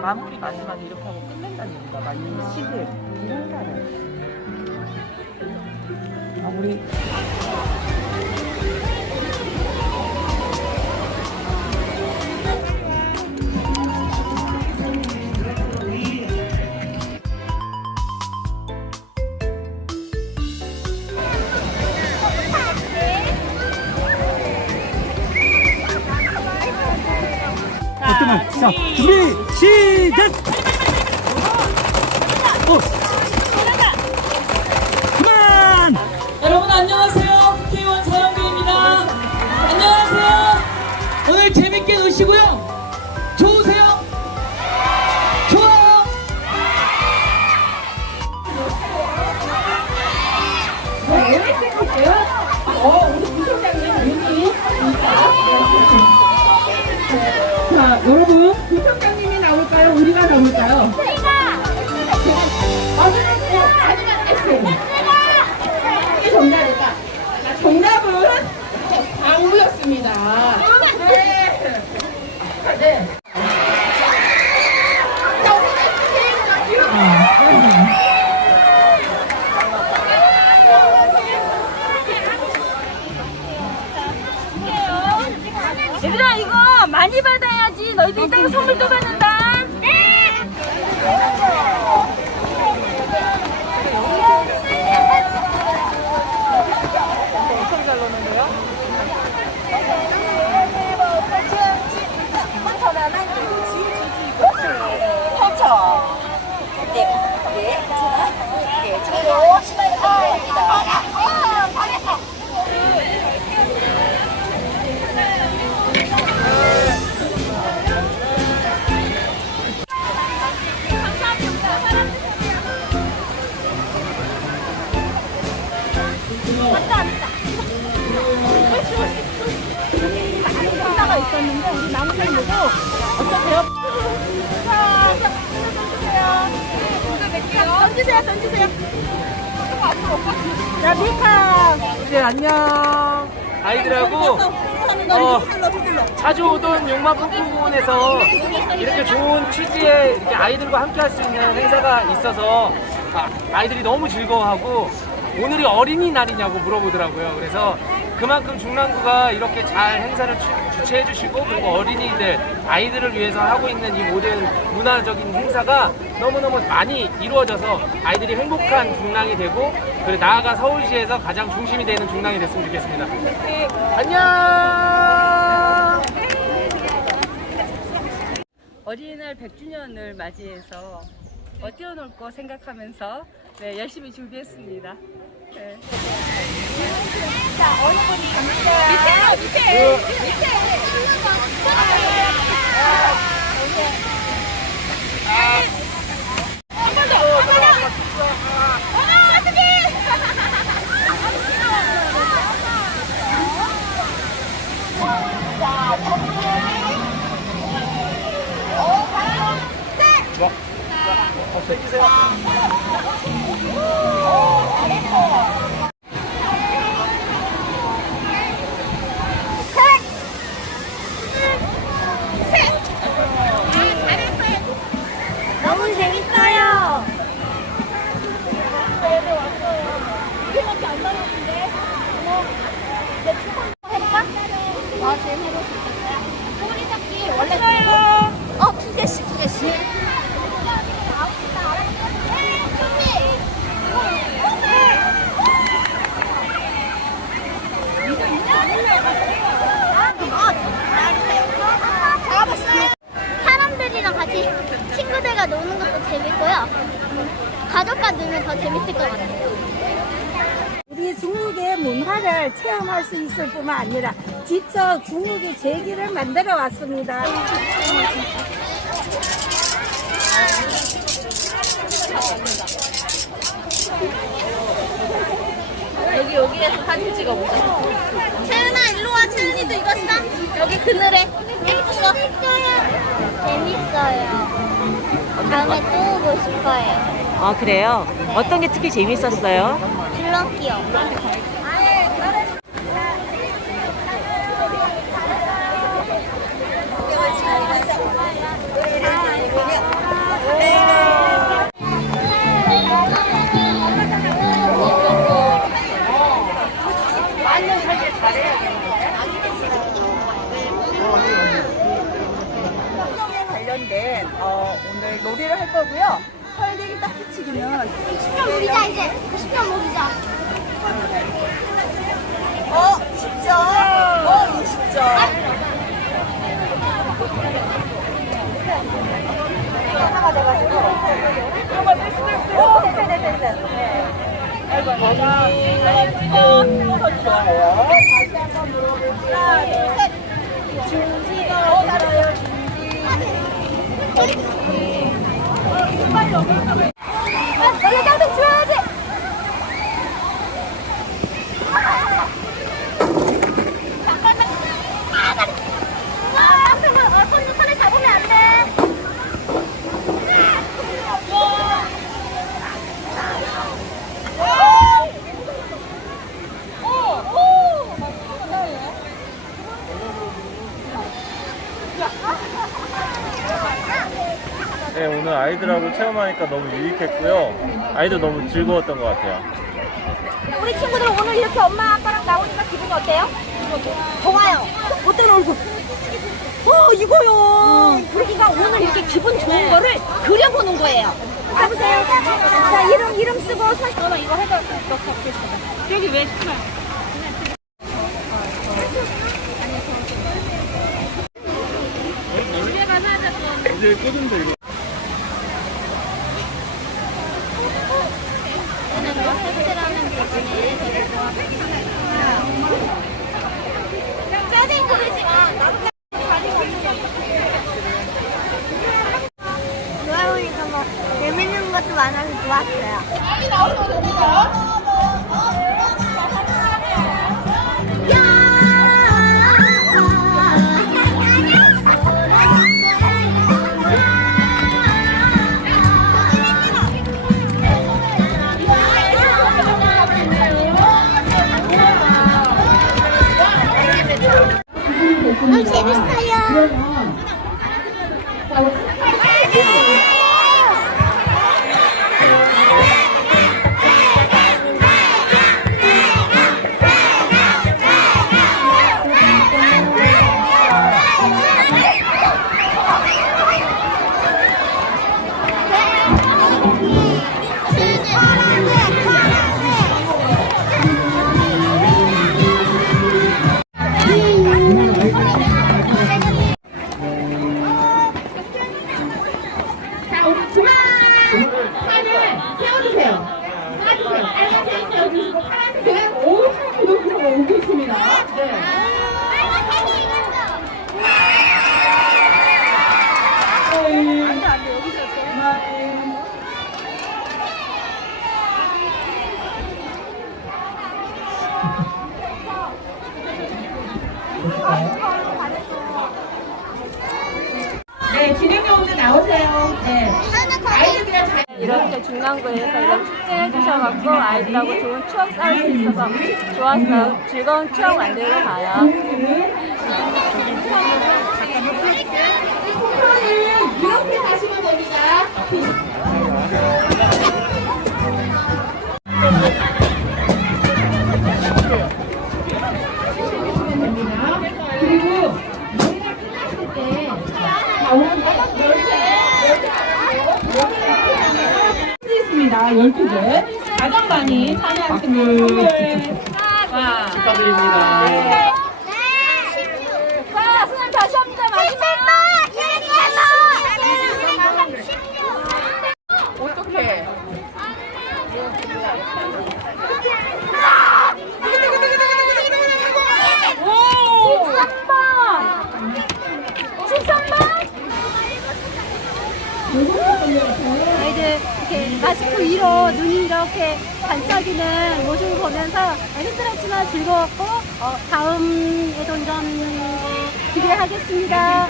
마무리 마지막에 이렇게 하고 끝낸다는 얘기인가 봐. 이 시를, 이 행사를. 아, 우리 자, 준비, 시작! 어. 그만! 여러분 안녕하세요. K1 사랑교입니다. 안녕하세요. 오늘 재밌게 노시고요. 좋으세요? 좋아요. 자, 여러분, 부 총장님이 나올까요? 우리가 나올까요? 아니면 아니면 S. 이게 정답이다. 자, 정답은 방구였습니다. 네. 네. 자, 오늘 게임은 뒤로. 얘들아 이거 많이 받아야지 너희들 이따가 선물 또 받는다 하나가 던지세요. 자, 미카. 네, 안녕. 아이들하고 어, 자주 오던 용마 풍부공원에서 이렇게 좋은 취지의 이렇게 아이들과 함께 할 수 있는 행사가 있어서 아, 아이들이 너무 즐거워하고 오늘이 어린이날이냐고 물어보더라고요. 그래서 그만큼 중랑구가 이렇게 잘 행사를 추- 주최해 주시고 그리고 어린이들, 아이들을 위해서 하고 있는 이 모든 문화적인 행사가 너무너무 많이 이루어져서 아이들이 행복한 중랑이 되고 그리고 나아가 서울시에서 가장 중심이 되는 중랑이 됐으면 좋겠습니다. 네, 안녕! 어린이날 100주년을 맞이해서 어, 뛰어놀 거 생각하면서 네, 열심히 준비했습니다. 네. 너무 것 같아요. 우리 중국의 문화를 체험할 수 있을 뿐만 아니라 직접 중국의 제기를 만들어 왔습니다. 여기, 여기에서 사진 찍어보자. 채은아 일로 와. 채은이도 이거 써. 여기 그늘에 예쁜 거. 재밌어요. 다음에 또 오고 싶어요. 아 그래요? 어떤 게 특히 재밌었어요? 줄넘기요. 10점 모이자 이제 10점 모이자 어 10점 어 20점 하나가 돼가지고 이걸 패스 패스 오 됐어 됐어 됐어 네. 아이고 맞아 한번 던져요 다시 한번 물어볼게요 하나 둘셋 중지가 어 맞아요 중지 빨리 오고 원래 깡통 줘야지 잠깐만. 아, 나. 아, 깡통을 어, 손, 손에 잡으면 안 돼. 네, 오늘 아이들하고 체험하니까 너무 유익했고요. 아이들 너무 즐거웠던 것 같아요. 우리 친구들 오늘 이렇게 엄마 아빠랑 나오니까 기분이 어때요? 좋아요. 어떤 얼굴? 어 이거요. 그러니까 오늘 이렇게 기분 좋은 거를 그려보는 거예요. 가보세요. 자 이름 이름 쓰고 사진. 너 이거 해봐. 너 적겠어. 여기 왜 쓰나? 이제 끄던데 이거. 짜증 부르지마. 나도 아이들하고 좋은 추억 쌓을 수 있어서 좋았어요. 즐거운 추억 만들고 가요. 포토는 이렇게 가시면 됩니다. 그리고 노래가 끝났을 때, 자, 오늘 10개, 있습니다. 12개. 가장 많이 참여하신 분을 축하드립니다. 자, 선생님 다시 합니다. 마지막. 어떻게? 오! 13번! 13번! 아이들 이렇게 마스크 위로 눈 이 이렇게 반짝이는 모습을 보면서 힘들었지만 즐거웠고 어, 다음 예돈전 기대하겠습니다.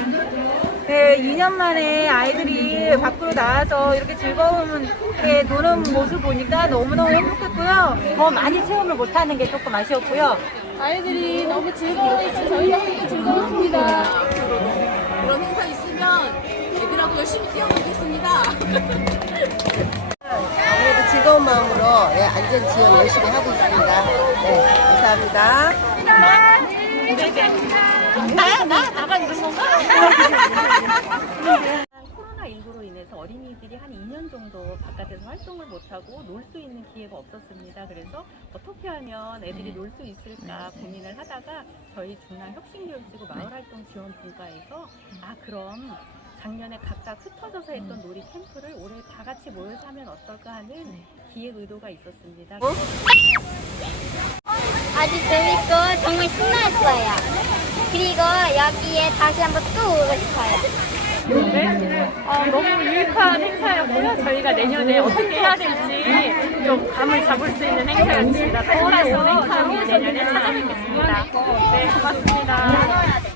네, 2년 만에 아이들이 밖으로 나와서 이렇게 즐거움에 노는 모습 보니까 너무너무 행복했고요. 더 많이 체험을 못하는 게 조금 아쉬웠고요. 아이들이 너무 즐거워해서 저희 학교도 즐거웠습니다. 그런 행사 있으면 애들하고 열심히 뛰어놀겠습니다. 즐거운 마음으로 예, 안전 지원 열심히 하고 있습니다. 네, 감사합니다. 코로나19로 인해서 어린이들이 한 2년 정도 바깥에서 활동을 못하고 놀 수 있는 기회가 없었습니다. 그래서 어떻게 하면 애들이 놀 수 있을까 고민을 하다가 저희 중앙 혁신교육지구 마을활동 지원분과에서 아 그럼 작년에 각각 흩어져서 했던 놀이 캠프를 올해 다 같이 모여서 하면 어떨까 하는 기획 의도가 있었습니다. 아주 재밌고 정말 신나했어요. 그리고 여기에 다시 한번 또 오고 싶어요. 어, 너무 유익한 행사였고요. 저희가 내년에 어떻게 해야 될지 좀 감을 잡을 수 있는 행사였습니다. 또 다른 행사로 내년에 찾아뵙겠습니다. 네, 고맙습니다.